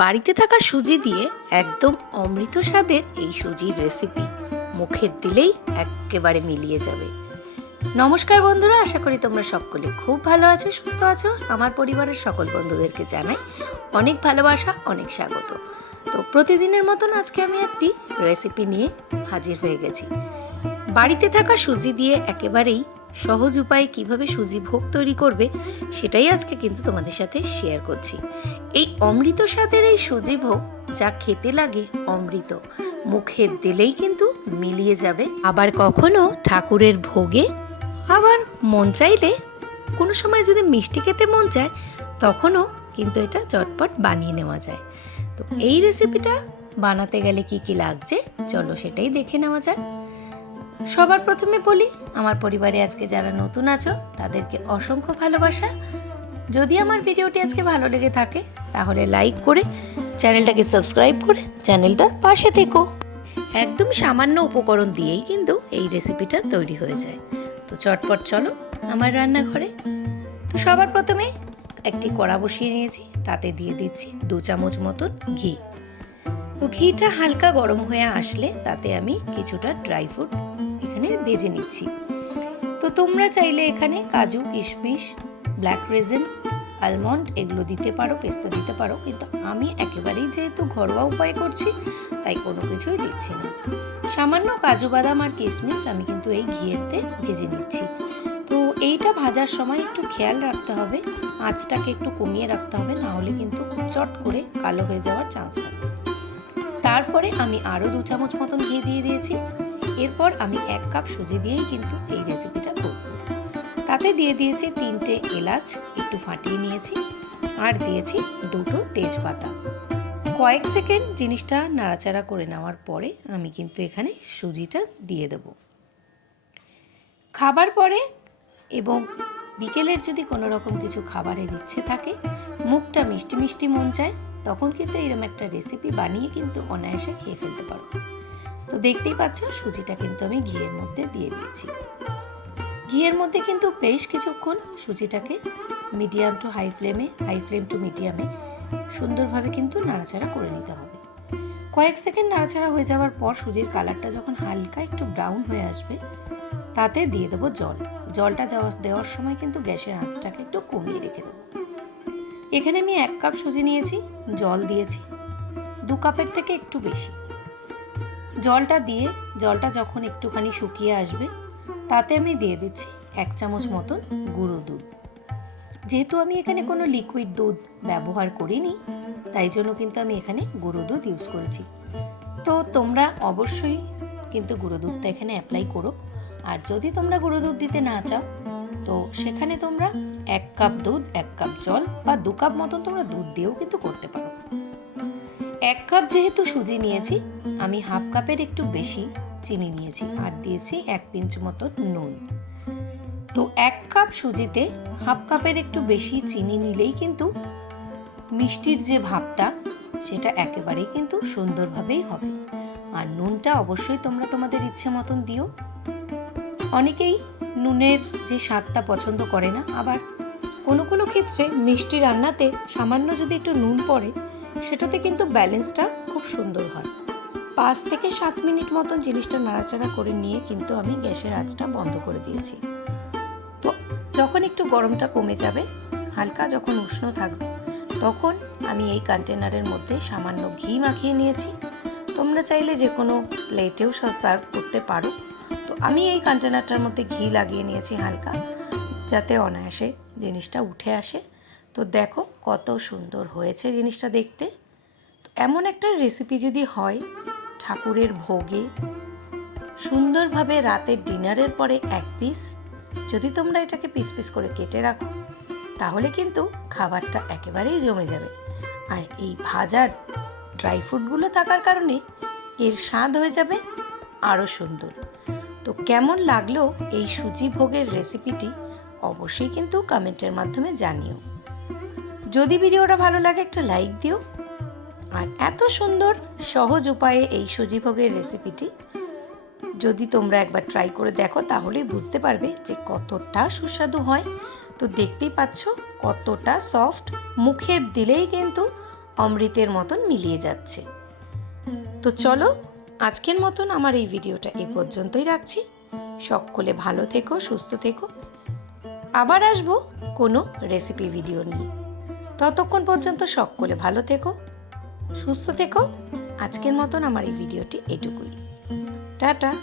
বাড়িতে থাকা সুজি দিয়ে একদম অমৃত স্বাদের এই সুজির রেসিপি মুখের দিলেই একেবারে মিলিয়ে যাবে। নমস্কার বন্ধুরা, আশা করি তোমরা সকলে খুব ভালো আছো, সুস্থ আছো। আমার পরিবারের সকল বন্ধুদেরকে জানাই অনেক ভালোবাসা, অনেক স্বাগত। তো প্রতিদিনের মতন আজকে আমি একটি রেসিপি নিয়ে হাজির হয়ে গেছি। বাড়িতে থাকা সুজি দিয়ে একেবারেই সহজ উপায়ে কীভাবে সুজি ভোগ তৈরি করবে, সেটাই আজকে কিন্তু তোমাদের সাথে শেয়ার করছি। এই অমৃত স্বাদের এই সুজি ভোগ যা খেতে লাগে অমৃত। মুখে দিলেই কিন্তু মিলিয়ে যাবে। আবার কখনো ঠাকুরের ভোগে? আবার মন চাইলে কোনো সময় যদি মিষ্টি খেতে মন চায় তখনও কিন্তু এটা চটপট বানিয়ে নেওয়া যায়। তো এই রেসিপিটা বানাতে গেলে কি কি লাগছে? চলো সেটাই দেখে নেওয়া যাক। সবার প্রথমে বলি আমার পরিবারে আজকে যারা নতুন আছো তাদেরকে অসংখ্য ভালোবাসা। যদি আমার ভিডিওটি আজকে ভালো লেগে থাকে, তাহলে লাইক করে চ্যানেলটাকে সাবস্ক্রাইব করে চ্যানেলটার পাশে থেকো। একদম সামান্য উপকরণ দিয়েই কিন্তু এই রেসিপিটা তৈরি হয়ে যায়। তো চটপট চলো আমার রান্নাঘরে। তো সবার প্রথমে একটি কড়া বসিয়ে নিয়েছি, তাতে দিয়ে দিচ্ছি দু চামচ মতন ঘি। তো ঘিটা হালকা গরম হয়ে আসলে তাতে আমি কিছুটা ড্রাই ফ্রুট এখানে ভেজে নিচ্ছি। তো তোমরা চাইলে এখানে কাজু, কিশমিশ ব্ল্যাক রেজেন, আলমন্ড, এগুলো দিতে পারো, পেস্তা দিতে পারো, কিন্তু আমি একেবারেই যেহেতু ঘরোয়া উপায় করছি, তাই কোনো কিছুই দিচ্ছি না। সামান্য কাজু বাদাম আর কিশমিশ আমি কিন্তু এই ঘিয়েতে ভেজে নিচ্ছি। তো এইটা ভাজার সময় একটু খেয়াল রাখতে হবে, আঁচটাকে একটু কমিয়ে রাখতে হবে, না হলে কিন্তু চট করে কালো হয়ে যাওয়ার চান্স থাকে। তারপরে আমি আরও দু চামচ মতন ঘি দিয়ে দিয়েছি। এরপর আমি এক কাপ সুজি দিয়েই কিন্তু এই রেসিপিটা তাতে দিয়ে দিয়েছি তিনটে এলাচ, একটু ফাটিয়ে নিয়েছি আর দিয়েছি দুটো তেজপাতা। কয়েক সেকেন্ড জিনিসটা নাড়াচাড়া করে নেওয়ার পরে আমি কিন্তু এখানে সুজিটা দিয়ে দেব। খাবার পরে এবং বিকেলের যদি কোনো রকম কিছু খাবারের ইচ্ছে থাকে, মুখটা মিষ্টি মিষ্টি মন চায়, তখন কিন্তু এরকম একটা রেসিপি বানিয়ে কিন্তু অনায়াসে খেয়ে ফেলতে পারো। তো দেখতেই পাচ্ছ সুজিটা কিন্তু আমি ঘিয়ের মধ্যে দিয়ে দিয়েছি। ঘিয়ের মধ্যে কিন্তু বেশ কিছুক্ষণ সুজিটাকে medium to high flame, high flame to মিডিয়ামে সুন্দরভাবে কিন্তু নাড়াচাড়া করে নিতে হবে। কয়েক সেকেন্ড নাড়াচাড়া হয়ে যাওয়ার পর সুজির কালারটা যখন হালকা একটু ব্রাউন হয়ে আসবে, তাতে দিয়ে দেবো জল। জলটা দেওয়ার সময় কিন্তু গ্যাসের আঁচটাকে একটু কমিয়ে রেখে দেবো। এখানে আমি এক কাপ সুজি নিয়েছি, জল দিয়েছি, দু কাপের থেকে একটু বেশি। জলটা দিয়ে, জলটা যখন একটুখানি শুকিয়ে আসবে তাতে আমি দিয়ে দিচ্ছি এক চামচ মতন গুঁড়ো দুধ। যেহেতু আমি এখানে কোনো লিকুইড দুধ ব্যবহার করিনি, তাই জন্য কিন্তু আমি এখানে গুঁড়ো দুধ ইউজ করেছি। তো তোমরা অবশ্যই কিন্তু গুঁড়ো দুধটা এখানে অ্যাপ্লাই করো। আর যদি তোমরা গুঁড়ো দুধ দিতে না চাও, তো সেখানে তোমরা এক কাপ দুধ, এক কাপ জল বা দু কাপ মতন তোমরা দুধ দিয়েও কিন্তু করতে পারো। এক কাপ যেহেতু সুজি নিয়েছি, আমি হাফ কাপের একটু বেশি চিনি নিয়েছি আর দিয়েছি এক পিঞ্চ মতো নুন। তো এক কাপ সুজিতে হাফ কাপের একটু বেশি চিনি নিলেই কিন্তু মিষ্টির যে ভাবটা, সেটা একেবারেই কিন্তু সুন্দরভাবেই হবে। আর নুনটা অবশ্যই তোমরা তোমাদের ইচ্ছে মতন দিও। অনেকেই নুনের যে স্বাদটা পছন্দ করে না, আবার কোনো কোনো ক্ষেত্রে মিষ্টি রান্নাতে সামান্য যদি একটু নুন পড়ে, সেটাতে কিন্তু ব্যালেন্সটা খুব সুন্দর হয়। পাঁচ থেকে সাত মিনিট মতন জিনিসটা নাড়াচাড়া করে নিয়ে কিন্তু আমি গ্যাসের আঁচটা বন্ধ করে দিয়েছি। তো যখন একটু গরমটা কমে যাবে, হালকা যখন উষ্ণ থাকবে, তখন আমি এই কন্টেনারের মধ্যে সামান্য ঘি মাখিয়ে নিয়েছি। তোমরা চাইলে যে কোনো প্লেটেও সার্ভ করতে পারো। তো আমি এই কন্টেনারটার মধ্যে ঘি লাগিয়ে নিয়েছি হালকা, যাতে অনায়াসে জিনিসটা উঠে আসে। তো দেখো কত সুন্দর হয়েছে জিনিসটা দেখতে। তো এমন একটা রেসিপি যদি হয় ঠাকুরের ভোগে। সুন্দরভাবে রাতের ডিনারের পরে এক পিস। যদি তোমরা এটাকে পিস পিস করে কেটে রাখো, তাহলে কিন্তু খাবারটা একেবারেই জমে যাবে। আর এই ভাজার ড্রাই ফ্রুটগুলো থাকার কারণে এর স্বাদ হয়ে যাবে আরও সুন্দর। তো কেমন লাগল এই সুজি ভোগের রেসিপিটি অবশ্যই কিন্তু কমেন্টের মাধ্যমে জানিও। যদি ভিডিওটা ভালো লাগে একটা লাইক দিও আর এত সুন্দর, সহজ উপায়ে এই সুজি ভোগের রেসিপিটি যদি তোমরা একবার ট্রাই করে দেখো, তাহলেই বুঝতে পারবে যে কতটা সুস্বাদু হয়। তো দেখতেই পাচ্ছ, কতটা সফট মুখে দিলেই কিন্তু অমৃতের মতন মিলিয়ে যাচ্ছে। তো চলো, আজকের মতন আমার এই ভিডিওটা এই পর্যন্তই রাখছি। সকলে ভালো থেকো, সুস্থ থেকো। আবার আসব কোনো রেসিপি ভিডিও নিয়ে। ততক্ষণ পর্যন্ত সকলে ভালো থেকো। সুস্থ থেকো। আজকের মতন আমার এই ভিডিওটি এটুকুই। টাটা।